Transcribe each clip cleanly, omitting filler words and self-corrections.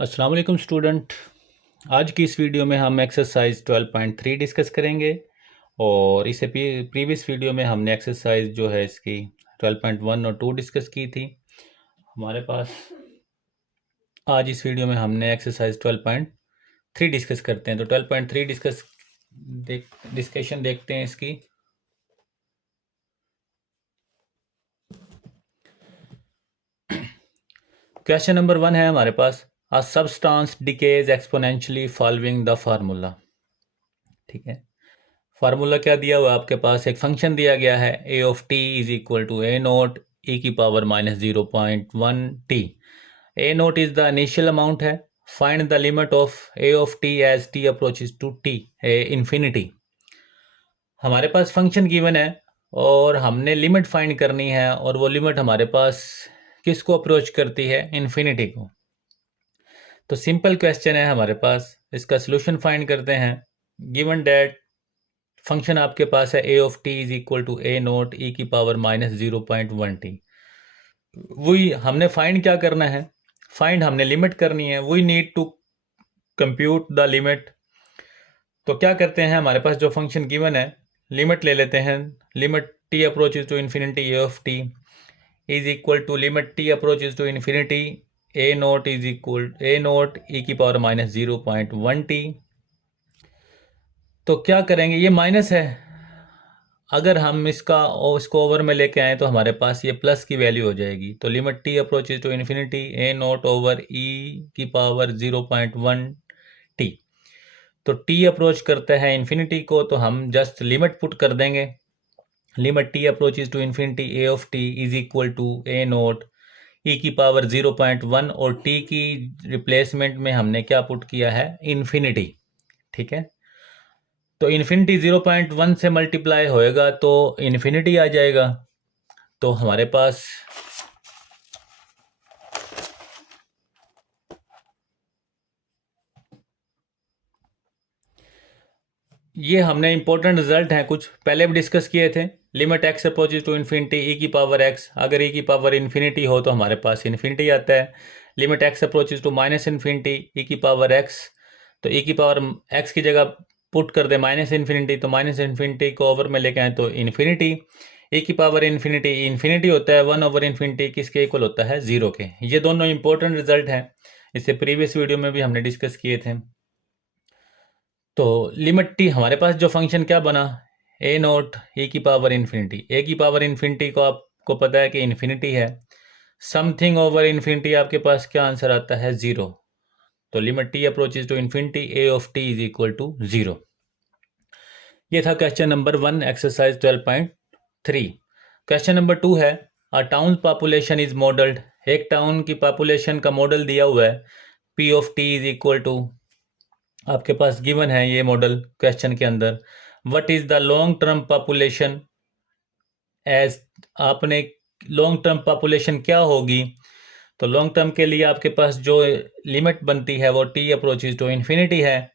अस्सलाम वालेकुम स्टूडेंट। आज की इस वीडियो में हम एक्सरसाइज 12.3 डिस्कस करेंगे और इससे प्रीवियस वीडियो में हमने एक्सरसाइज जो है इसकी 12.1 और 2 डिस्कस की थी। हमारे पास आज इस वीडियो में हमने एक्सरसाइज 12.3 डिस्कस करते हैं। तो 12.3 डिस्कशन देखते हैं इसकी। क्वेश्चन नंबर 1 है हमारे पास, a substance decays exponentially following the formula. ठीक है, फार्मूला क्या दिया हुआ है आपके पास, एक फंक्शन दिया गया है A of t is equal to A naught e की power minus 0.1 t. A naught is the initial amount है। Find the limit of A of t as t approaches to t a infinity. हमारे पास function given है और हमने limit find करनी है, और वो लिमिट हमारे पास किसको अप्रोच करती है, इन्फिनिटी को। तो सिंपल क्वेश्चन है हमारे पास, इसका सोल्यूशन फाइंड करते हैं। गिवन डेट फंक्शन आपके पास है A of t is equal to A naught e की पावर माइनस 0.1 टी। वही हमने फाइंड क्या करना है, फाइंड हमने लिमिट करनी है। We need to compute the limit. तो क्या करते हैं, हमारे पास जो फंक्शन गिवन है लिमिट ले लेते हैं। Limit t approaches to infinity A of t is equal to limit t approaches to infinity A naught is equal A naught e की पावर माइनस 0.1 टी। तो क्या करेंगे, ये माइनस है, अगर हम इसको ओवर में लेके आए तो हमारे पास ये प्लस की वैल्यू हो जाएगी। तो limit t approaches to infinity A naught over e की पावर 0.1 टी। तो टी अप्रोच करता है इन्फिनिटी को, तो हम जस्ट लिमिट पुट कर देंगे। Limit t approaches to infinity A of t is equal to A naught e की पावर 0.1, और टी की रिप्लेसमेंट में हमने क्या पुट किया है, इन्फिनिटी। ठीक है, तो इन्फिनिटी 0.1 से मल्टीप्लाई होएगा तो इन्फिनिटी आ जाएगा। तो हमारे पास ये हमने इंपॉर्टेंट रिजल्ट हैं, कुछ पहले भी डिस्कस किए थे। Limit x approaches to infinity e की पावर एक्स, अगर ई की पावर इन्फिनिटी हो तो हमारे पास इन्फिनिटी आता है। Limit x approaches to minus infinity e की पावर एक्स, तो ई की पावर एक्स की जगह पुट कर दे माइनस इन्फिनिटी, तो माइनस इन्फिनिटी को ओवर में लेके आए तो इन्फिनिटी। ई की पावर इन्फिनिटी इन्फिनिटी होता है, 1 ओवर इन्फिनिटी किसके इक्वल होता है, 0 के। ये दोनों इंपॉर्टेंट रिजल्ट हैं, इससे प्रीवियस वीडियो में भी हमने डिस्कस किए थे। तो लिमिट टी हमारे पास जो फंक्शन क्या बना, ए नोट ए की पावर इन्फिनिटी। ए की पावर इन्फिनिटी को आपको पता है कि इन्फिनिटी है। समथिंग ओवर इन्फिनिटी आपके पास क्या आंसर आता है, 0। तो limit t approaches to infinity A of t is equal to 0। ये था question number 1 exercise 12.3। Question number 2 है, a town population is modelled. एक टाउन की पॉपुलेशन का मॉडल दिया हुआ है, p of t is equal to, आपके पास गिवन है ये मॉडल क्वेश्चन के अंदर। What is the long term population as, आपने लॉन्ग टर्म पॉपुलेशन क्या होगी। तो लॉन्ग टर्म के लिए आपके पास जो लिमिट बनती है वो टी अप्रोचेज टू इन्फिनिटी है।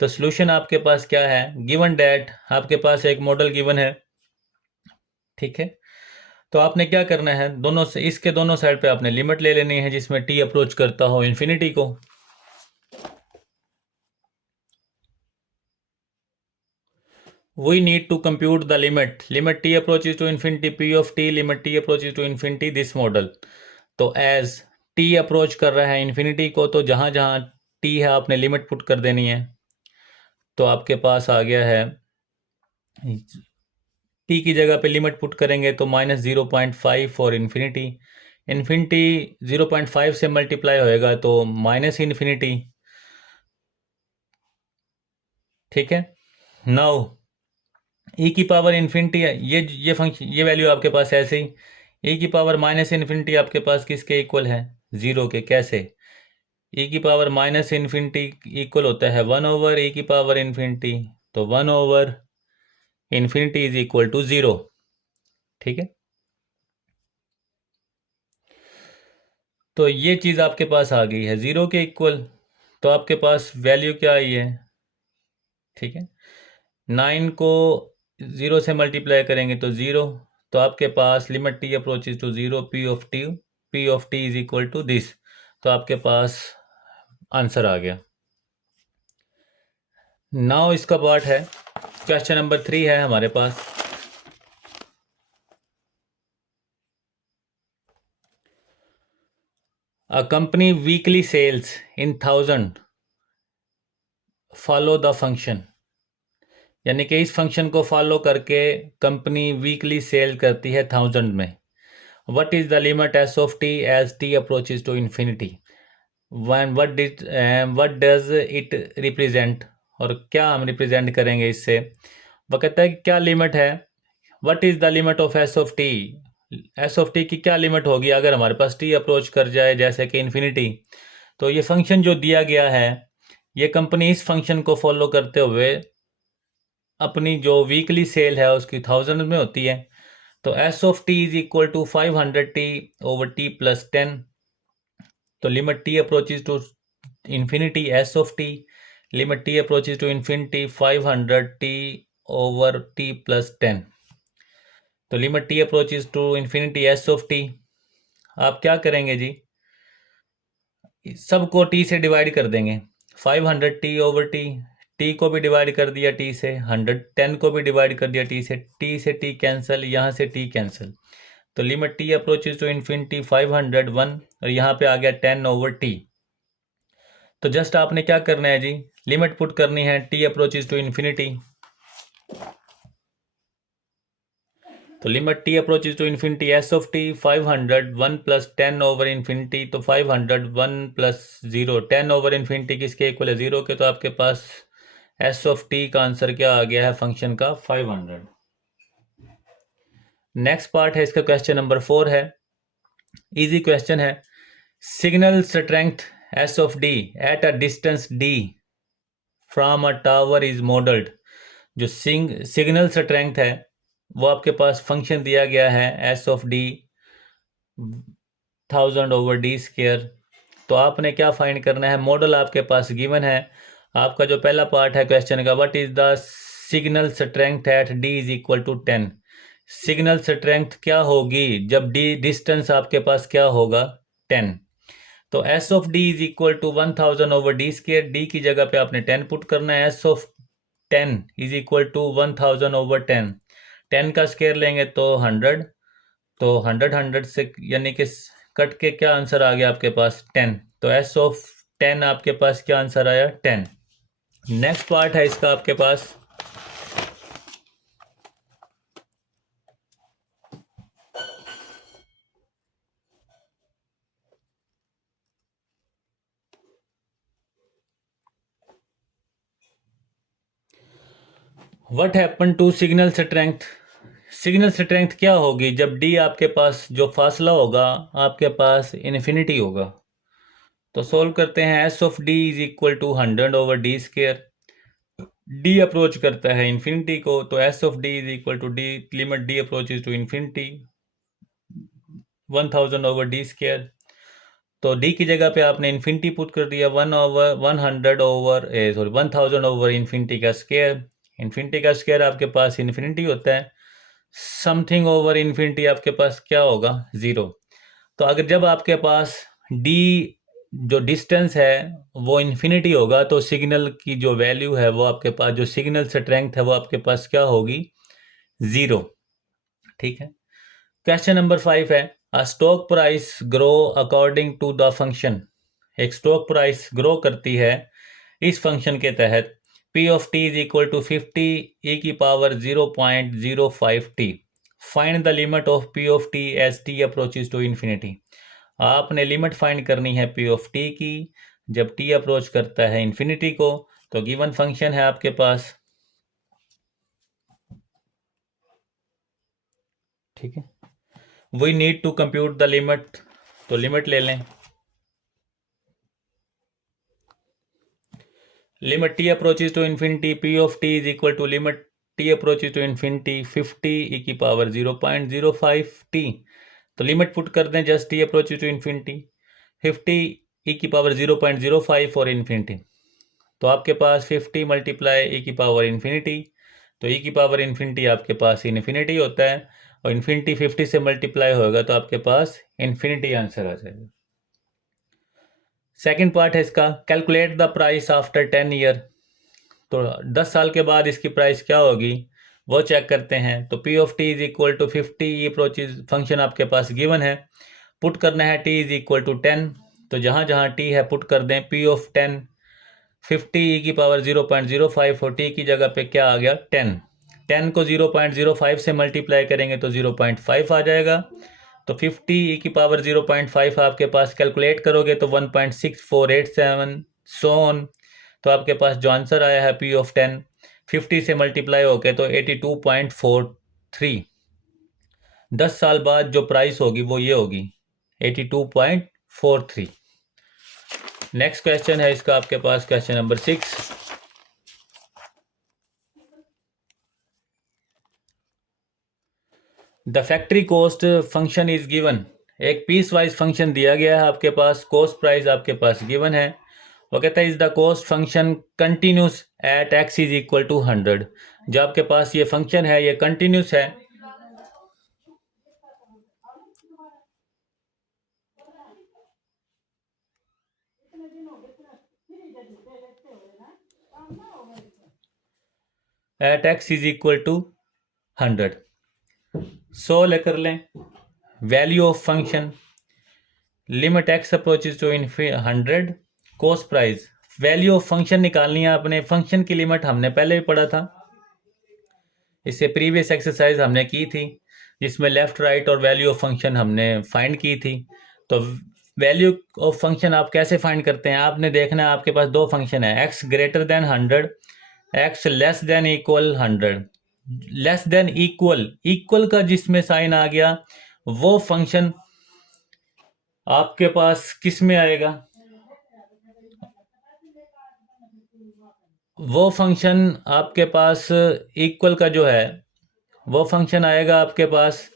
तो सॉल्यूशन आपके पास क्या है, गिवन डेट आपके पास एक मॉडल गिवन है। ठीक है, तो आपने क्या करना है, दोनों से इसके दोनों साइड पे आपने लिमिट ले लेनी है जिसमें टी अप्रोच करता हो इन्फिनिटी को। We need to compute the limit. Limit t approaches to infinity p of t, limit t approaches to infinity this model. तो as t अप्रोच कर रहा है इन्फिनिटी को, तो जहाँ जहाँ t है आपने लिमिट पुट कर देनी है। तो आपके पास आ गया है, t की जगह पे लिमिट पुट करेंगे तो माइनस 0.5 फॉर इन्फिनिटी। इन्फिनिटी 0.5 से मल्टीप्लाई होएगा तो माइनस इन्फिनिटी। ठीक है, नाउ ई की पावर इन्फिनिटी है, ये फंक्शन, ये वैल्यू आपके पास ऐसे ही। ई की पावर माइनस इन्फिनिटी आपके पास किसके इक्वल है, 0 के। कैसे, ई की पावर माइनस इन्फिनिटी इक्वल होता है 1 ओवर ई की पावर इन्फिनिटी, तो 1 over infinity is equal to 0। ठीक है, तो ये चीज़ आपके पास आ गई है 0 के इक्वल। तो आपके पास वैल्यू क्या आई है, ठीक है, 9 को 0 से मल्टीप्लाई करेंगे तो 0। तो आपके पास limit t approaches to 0 P of t is equal to this. तो आपके पास आंसर आ गया। नाउ इसका पार्ट है, क्वेश्चन नंबर 3 है हमारे पास। A company weekly sales in 1000 follow the function, यानी कि इस फंक्शन को फॉलो करके कंपनी वीकली सेल करती है 1000 में। What is the limit s of t as t approaches to infinity, one what does it represent, और क्या हम रिप्रेजेंट करेंगे इससे। वो कहता है कि क्या लिमिट है, what is the limit of S of T, S of T की क्या लिमिट होगी अगर हमारे पास टी अप्रोच कर जाए जैसे कि इन्फिनिटी। तो ये फंक्शन जो दिया गया है, ये कंपनी इस फंक्शन को फॉलो करते हुए अपनी जो वीकली सेल है उसकी 1000 में होती है। तो s of t is equal to 500 t over t plus 10। तो limit t approaches to infinity s of t, limit t approaches to infinity 500 t over t plus 10। तो limit t approaches to infinity s of t, आप क्या करेंगे जी, सबको T से divide कर देंगे। 500 t over T, T को भी डिवाइड कर दिया टी से, 110 को भी डिवाइड कर दिया टी से टी कैंसिल, यहाँ से टी कैंसिल। तो limit t approaches to infinity 501 और यहाँ पे आ गया 10 ओवर टी। तो जस्ट आपने क्या करना है जी, लिमिट पुट करनी है टी अप्रोचेज टू इन्फिनिटी। तो limit t approaches to infinity s of t 501 plus 10 over infinity, तो 501 प्लस 0, 10 ओवर इन्फिनिटी किसके इक्वल है 0 के, तो आपके पास एस ऑफ टी का आंसर क्या आ गया है फंक्शन का 500। नेक्स्ट पार्ट है इसका, क्वेश्चन नंबर 4 है, इजी क्वेश्चन है। Signal strength S of D at a distance D from a tower is modelled. जो सिग्नल स्ट्रेंथ है वो आपके पास फंक्शन दिया गया है s of D 1000 over d square. तो आपने क्या फाइंड करना है, मॉडल आपके पास गिवन है। आपका जो पहला पार्ट है क्वेश्चन का, what is the signal strength at d is equal to 10। Signal strength क्या होगी जब डी डिस्टेंस आपके पास क्या होगा 10। तो s of d is equal to 1000 over d square, d की जगह पे आपने 10 पुट करना है। S of 10 is equal to 1000 over 10, 10 का स्क्वायर लेंगे तो 100, तो 100 से यानी कि कट के क्या आंसर आ गया आपके पास 10। तो एस ऑफ 10 आपके पास क्या आंसर आया 10। नेक्स्ट पार्ट है इसका आपके पास, what happen to signal strength. Signal strength क्या होगी जब डी आपके पास जो फासला होगा आपके पास इन्फिनिटी होगा। तो सोल्व करते हैं, s of d is equal to 100 over d square, d approach करता है इन्फिनिटी को, तो s of d is equal to d limit d approaches to infinity 1000 over d square. तो डी की जगह पे आपने इन्फिनिटी पुट कर दिया 1000 ओवर इन्फिनिटी का स्क्वायर। इन्फिनिटी का स्क्वायर आपके पास इन्फिनिटी होता है, समथिंग ओवर इन्फिनिटी आपके पास क्या होगा 0। तो अगर जब आपके पास डी जो डिस्टेंस है वो इन्फिनिटी होगा तो सिग्नल की जो वैल्यू है वो आपके पास, जो सिग्नल स्ट्रेंथ है वो आपके पास क्या होगी 0। ठीक है। क्वेश्चन नंबर 5 है, a stock price grow according to the function. एक स्टॉक प्राइस ग्रो करती है इस फंक्शन के तहत, P of t is equal to 50 e की power 0.05 t। Find the limit of P of t as t approaches to infinity. आपने limit find करनी है P ऑफ टी की जब t अप्रोच करता है इन्फिनिटी को। तो गिवन फंक्शन है आपके पास, ठीक है। We need to compute the limit, तो लिमिट ले लें। Limit t approaches to infinity P of t is equal to limit t approaches to infinity 50 e की पावर 0.05 t। तो लिमिट पुट कर दें just t approaches to infinity 50 e की power 0.05 और infinity. तो आपके पास 50 मल्टीप्लाई e की पावर इन्फिनिटी, तो e की पावर इन्फिनिटी आपके पास इन्फिनिटी होता है और इन्फिनिटी 50 से मल्टीप्लाई होगा तो आपके पास इन्फिनिटी आंसर आ जाएगा। सेकंड पार्ट है इसका, calculate the price after 10 year. तो 10 साल के बाद इसकी प्राइस क्या होगी वो चेक करते हैं। तो p of t is equal to 50, ये प्रोचीज फंक्शन आपके पास गिवन है। पुट करना है टी इज इक्वल टू 10, तो जहाँ जहाँ टी है पुट कर दें। पी ऑफ 10 50 ई की पावर 0.05 और टी की जगह पे क्या आ गया 10। 10 को 0.05 से मल्टीप्लाई करेंगे तो 0.5 आ जाएगा। तो 50 ई की पावर 0.5 आपके पास कैलकुलेट करोगे तो 1.6487 सो ऑन। तो आपके पास जो आंसर आया है पी ऑफ 10 50 से मल्टीप्लाई होके तो 82.43। 10 साल बाद जो प्राइस होगी वो ये होगी 82.43। नेक्स्ट क्वेश्चन है इसका आपके पास question number 6। The factory cost function is given. एक पीस वाइज फंक्शन दिया गया है आपके पास, कॉस्ट प्राइस आपके पास गिवन है। वो कहता है is the cost function continuous at x is equal to 100। जो आपके पास ये फंक्शन है ये कंटिन्यूस है at x is equal to 100। So लेकर लें value of function limit x approaches to 100 cost price. Value of function निकालनी है आपने। फंक्शन की लिमिट हमने पहले भी पढ़ा था, इससे प्रीवियस एक्सरसाइज हमने की थी जिसमें लेफ्ट राइट और वैल्यू ऑफ फंक्शन हमने फाइंड की थी। तो वैल्यू ऑफ फंक्शन आप कैसे फाइंड करते हैं, आपने देखना है आपके पास दो फंक्शन है, x greater then 100, x less than equal 100। Less than equal, equal का जिसमें साइन आ गया वो फंक्शन आपके पास किस में आएगा, वो फंक्शन आपके पास इक्वल का जो है वो फंक्शन आएगा आपके पास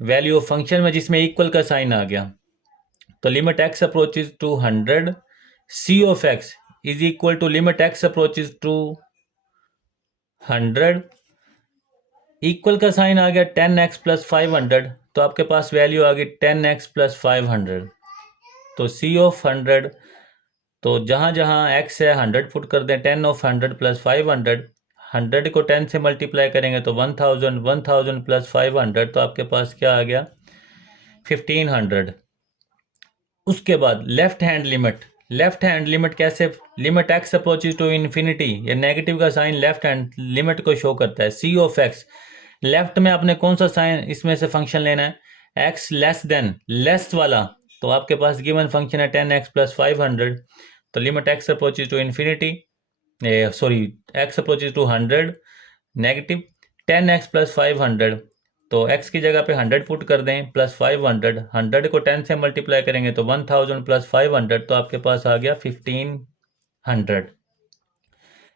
वैल्यू ऑफ फंक्शन में जिसमें इक्वल का साइन आ गया। तो limit x approaches to 100 C of x is equal to limit x approaches to 100, equal का साइन आ गया 10x प्लस 500, तो आपके पास वैल्यू आ गई 10x प्लस 500। तो सी ऑफ 100, तो जहाँ जहाँ x है 100 पुट कर दें, 10 ऑफ 100 प्लस 500, 100 को 10 से मल्टीप्लाई करेंगे तो 1000, 1000 प्लस 500 तो आपके पास क्या आ गया 1500। उसके बाद left hand limit, left hand limit कैसे, limit x approaches to infinity, ये नेगेटिव का साइन लेफ्ट हैंड लिमिट को शो करता है। सी ऑफ एक्स, लेफ्ट में आपने कौन सा साइन इसमें से फंक्शन लेना है, एक्स लेस देन, लेस वाला। तो आपके पास गिवन फंक्शन है 10x प्लस 500, तो limit x approaches to infinity, sorry x approaches to 100 negative 10x plus 500, तो x की जगह पे 100 पुट कर दें प्लस 500, 100 को 10 से मल्टीप्लाई करेंगे तो 1000 प्लस 500, तो आपके पास आ गया 1500।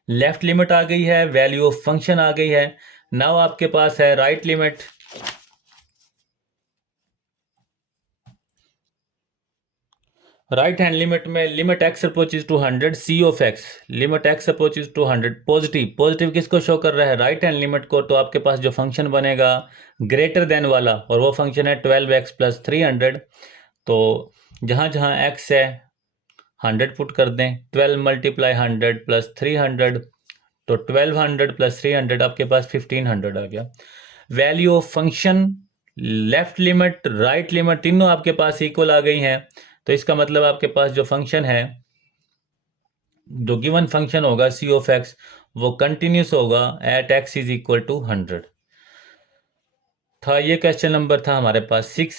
लेफ्ट लिमिट आ गई है, वैल्यू ऑफ फंक्शन आ गई है। नाउ आपके पास है right limit. Right hand limit में limit x approaches to 100 C of x, limit x approaches to 100 positive, positive किसको शो कर रहा है, राइट हैंड लिमिट को। तो आपके पास जो फंक्शन बनेगा ग्रेटर देन वाला, और वो फंक्शन है 12x प्लस 300। तो जहाँ जहाँ x है 100 पुट कर दें, 12 मल्टीप्लाई 100 प्लस 300, तो 1200 प्लस 300 आपके पास 1500 आ गया। Value of function left limit right limit तीनों आपके पास इक्वल आ गई हैं। तो इसका मतलब आपके पास जो फंक्शन है, जो गिवन फंक्शन होगा सी ऑफ एक्स, वो कंटिन्यूस होगा at x is equal to 100 था। ये क्वेश्चन नंबर था हमारे पास 6।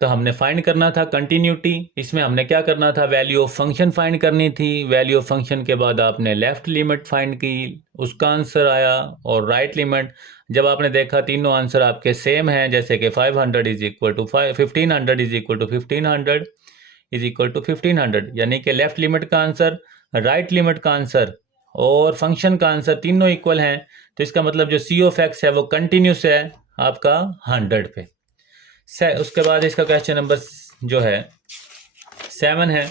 तो हमने फाइंड करना था कंटिन्यूटी। इसमें हमने क्या करना था, वैल्यू ऑफ फंक्शन फाइंड करनी थी। वैल्यू ऑफ फंक्शन के बाद आपने लेफ्ट लिमिट फाइंड की, उसका आंसर आया। और राइट लिमिट जब आपने देखा तीनों आंसर आपके सेम हैं, जैसे कि 500 is equal to 1500 is equal to 1500 is equal to 1500, यानी कि लेफ्ट लिमिट का आंसर, राइट लिमिट का आंसर और फंक्शन का आंसर तीनों इक्वल हैं। तो इसका मतलब जो सी ऑफ एक्स है वो कंटिन्यूस है आपका 100 पे। उसके बाद इसका क्वेश्चन नंबर जो है 7 है।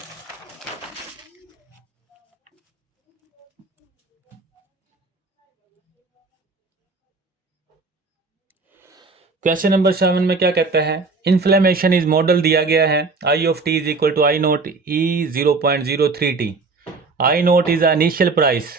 क्वेश्चन नंबर 7 में क्या कहता है, इन्फ्लेमेशन इज मॉडल दिया गया है, I of t is equal to I naught e 0.03 t. I naught is initial price,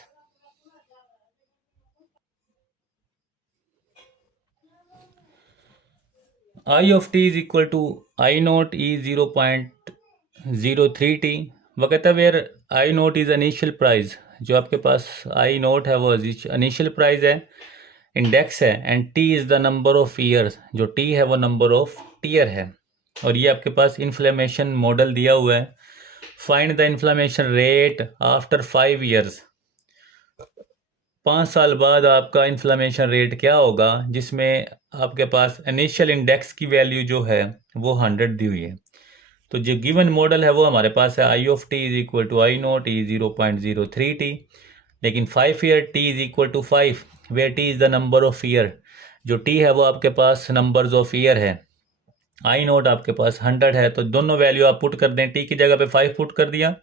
I of t is equal to I naught e 0.03 t. वो कहता है where I naught is initial price, जो आपके पास I naught है वो initial price है, index है, and t is the number of years, जो टी है वो नंबर ऑफ ईयर है, और ये आपके पास इन्फ्लेमेशन मॉडल दिया हुआ है। Find the inflammation rate after 5 years, 5 साल बाद आपका इन्फ्लेमेशन रेट क्या होगा, जिसमें आपके पास इनिशियल इंडेक्स की वैल्यू जो है वो 100 दी हुई है। तो जो गिवन मॉडल है वो हमारे पास है I of t is equal to I naught e 0.03 t, लेकिन 5 year t is equal to 5, where t is the number of year, जो टी है वो आपके पास नंबर्स ऑफ ईयर है। आई नोट आपके पास 100 है, तो दोनों वैल्यू आप पुट कर दें, टी की जगह पे 5 पुट कर दिया,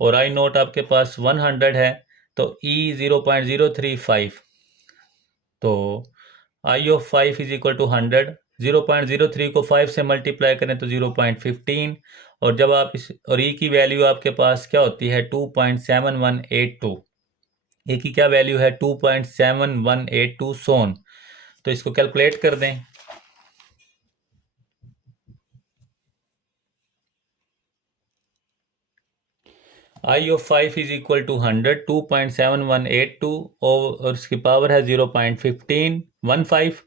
और आई नोट आपके पास 100 है, तो ई 0.035, तो I of 5 is equal to 100, 0.03 को 5 से मल्टीप्लाई करें तो 0.15, और जब आप इस और ई की वैल्यू आपके पास क्या होती है 2.7182, ए की क्या वैल्यू है 2.7182 सोन, तो इसको कैलकुलेट कर दें। आई ऑफ 5 इज इक्वल टू 100, 2.7182, और इसकी पावर है 0.1515,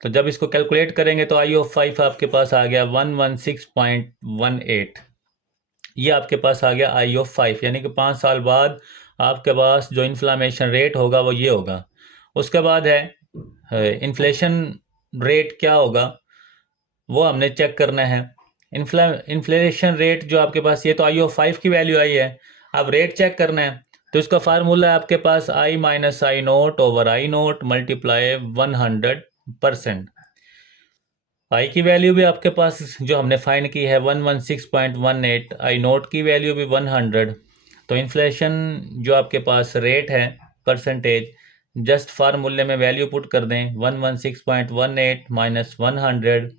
तो जब इसको कैलकुलेट करेंगे तो आई ऑफ 5 आपके पास आ गया 116.18, ये आपके पास आ गया आई ऑफ 5, यानी कि 5 साल बाद आपके पास जो इन्फ्लामेशन रेट होगा वो ये होगा। उसके बाद है इन्फ्लेशन रेट क्या होगा, वो हमने चेक करना है। इन्फ्लेशन रेट जो आपके पास, ये तो आई ऑफ 5 की वैल्यू आई है, अब रेट चेक करना है, तो इसका फार्मूला है आपके पास I minus I naught over I naught multiply 100%। I की वैल्यू भी आपके पास जो हमने फाइंड की है 116.18, आई नोट की वैल्यू भी 100, तो इन्फ्लेशन जो आपके पास रेट है परसेंटेज, जस्ट फार्मूले में वैल्यू पुट कर दें 116.18 माइनस 100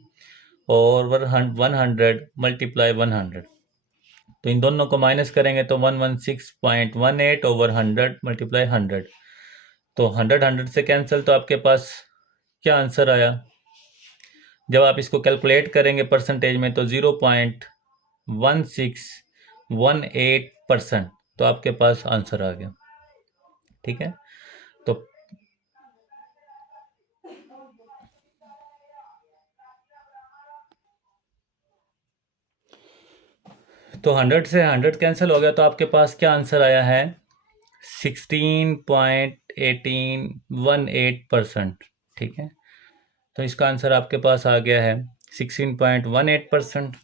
और 100 मल्टीप्लाई 100, तो इन दोनों को माइनस करेंगे तो 116.18 ओवर 100 मल्टीप्लाई 100, तो 100 से कैंसिल, तो आपके पास क्या आंसर आया, जब आप इसको कैलकुलेट करेंगे परसेंटेज में तो 0.1618%, तो आपके पास आंसर आ गया। ठीक है, तो 100 से 100 कैंसिल हो गया, तो आपके पास क्या आंसर आया है 16.1818%। ठीक है, तो इसका आंसर आपके पास आ गया है 16.18%।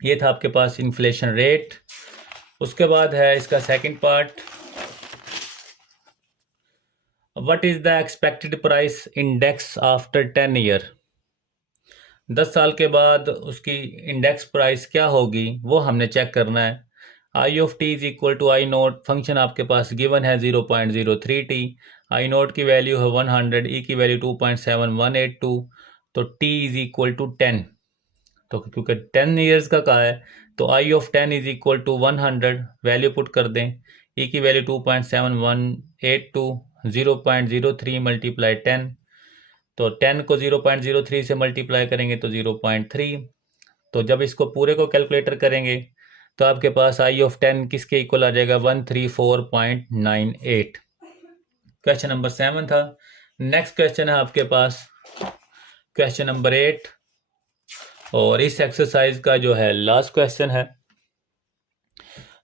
ये था आपके पास इन्फ्लेशन रेट। उसके बाद है इसका second part, what is the expected price index after 10 year, 10 साल के बाद उसकी इंडेक्स प्राइस क्या होगी वो हमने चेक करना है। I of t is equal to I naught, function आपके पास गिवन है 0.03 टी, आई नोट की वैल्यू है 100, ई की वैल्यू 2.7182, तो टी इज इक्वल टू 10, तो क्योंकि 10 ईयर्स का कहा है तो I of 10 is equal to 100, value put कर दें, ई की वैल्यू 2.7182, 0.03 मल्टीप्लाई 10, तो 10 को 0.03 से मल्टीप्लाई करेंगे तो 0.3, तो जब इसको पूरे को कैलकुलेटर करेंगे तो आपके पास आई ऑफ 10 किसके इक्वल आ जाएगा 134.98। क्वेश्चन नंबर 7 था। नेक्स्ट क्वेश्चन है आपके पास क्वेश्चन नंबर 8, और इस एक्सरसाइज का जो है लास्ट क्वेश्चन है,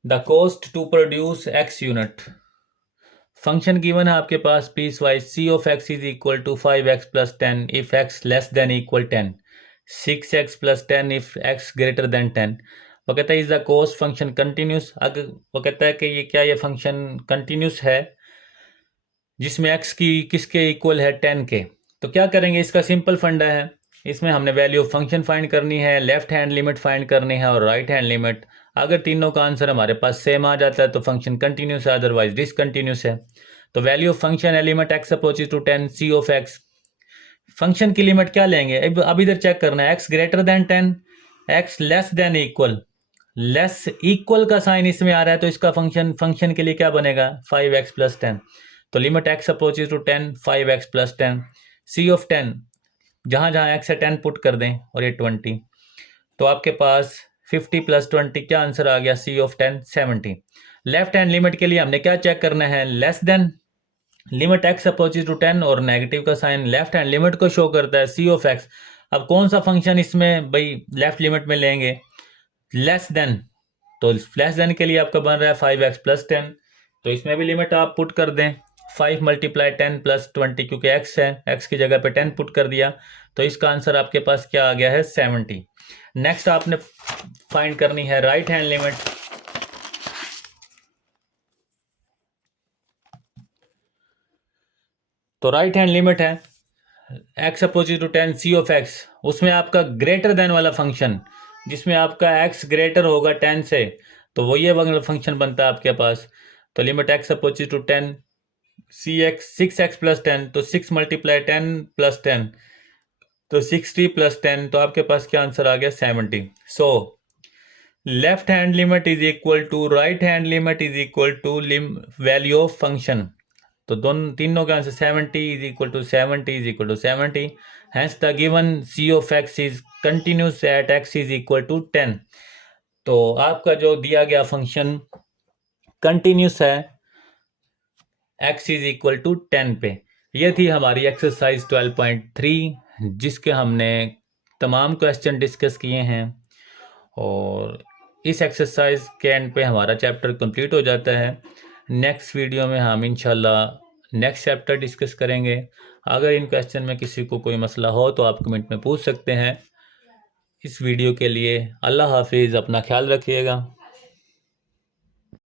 the cost to produce x unit, function given है आपके पास piecewise, C of x is equal to 5x plus 10 if x less than equal 10, 6x plus 10 if x greater than 10। वो कहता है is the cost function continuous, अगर वो कहता है कि ये क्या ये फंक्शन कंटिन्यूस है जिसमें एक्स की किसके इक्वल है 10 के, तो क्या करेंगे, इसका सिंपल फंडा है, इसमें हमने वैल्यू ऑफ फंक्शन फाइंड करनी है, लेफ्ट हैंड लिमिट फाइंड करनी है और राइट हैंड लिमिट। अगर तीनों का आंसर हमारे पास सेम आ जाता है तो फंक्शन कंटिन्यूस है, अदरवाइज डिसकंटिन्यूस है। तो वैल्यू ऑफ फंक्शन है limit x approaches to 10 c of x, function की लिमिट क्या लेंगे, अब इधर चेक करना है, x greater than 10, x less than equal, less equal का साइन इसमें आ रहा है तो इसका फंक्शन के लिए क्या बनेगा 5x प्लस 10। तो limit x approaches to 10 5x plus 10, c of 10 जहाँ जहाँ x है 10 पुट कर दें और ये 20, तो आपके पास 50 प्लस 20 क्या आंसर आ गया, c of 10 70। Left hand limit के लिए हमने क्या चेक करना है, less than limit x approaches to 10 और नेगेटिव का साइन लेफ्ट हैंड लिमिट को शो करता है, सी ऑफ x। अब कौन सा फंक्शन इसमें भाई लेफ्ट लिमिट में लेंगे, लेस देन, तो लेस देन के लिए आपका बन रहा है 5x प्लस 10, तो इसमें भी लिमिट आप पुट कर दें 5 मल्टीप्लाई 10 प्लस 20, क्योंकि x है, x की जगह पे 10 पुट कर दिया, तो इसका आंसर आपके पास क्या आ गया है 70। नेक्स्ट आपने फाइंड करनी है राइट हैंड लिमिट। तो राइट हैंड लिमिट है x opposite to 10 c of x, उसमें आपका ग्रेटर देन वाला फंक्शन जिसमें आपका x ग्रेटर होगा 10 से, तो वो ये वाला फंक्शन बनता है आपके पास। तो limit x opposite to 10 c x 6x plus 10, तो 6 मल्टीप्लाई 10 प्लस 10, तो 60 प्लस 10, तो आपके पास क्या आंसर आ गया 70। So left hand limit is equal to right hand limit is equal to value of function. तो दोनों तीनों का answer 70 is equal to 70 is equal to 70। Hence the given c of x is continuous at x is equal to 10। तो आपका जो दिया गया function continuous है x इज इक्वल टू 10 पे। ये थी हमारी एक्सरसाइज 12.3 जिसके हमने तमाम क्वेश्चन डिस्कस किए हैं, और इस एक्सरसाइज के एंड पे हमारा चैप्टर कंप्लीट हो जाता है। नेक्स्ट वीडियो में हम इंशाल्लाह नेक्स्ट चैप्टर डिस्कस करेंगे। अगर इन क्वेश्चन में किसी को कोई मसला हो तो आप कमेंट में पूछ सकते हैं। इस वीडियो के लिए अल्लाह हाफिज़, अपना ख्याल रखिएगा।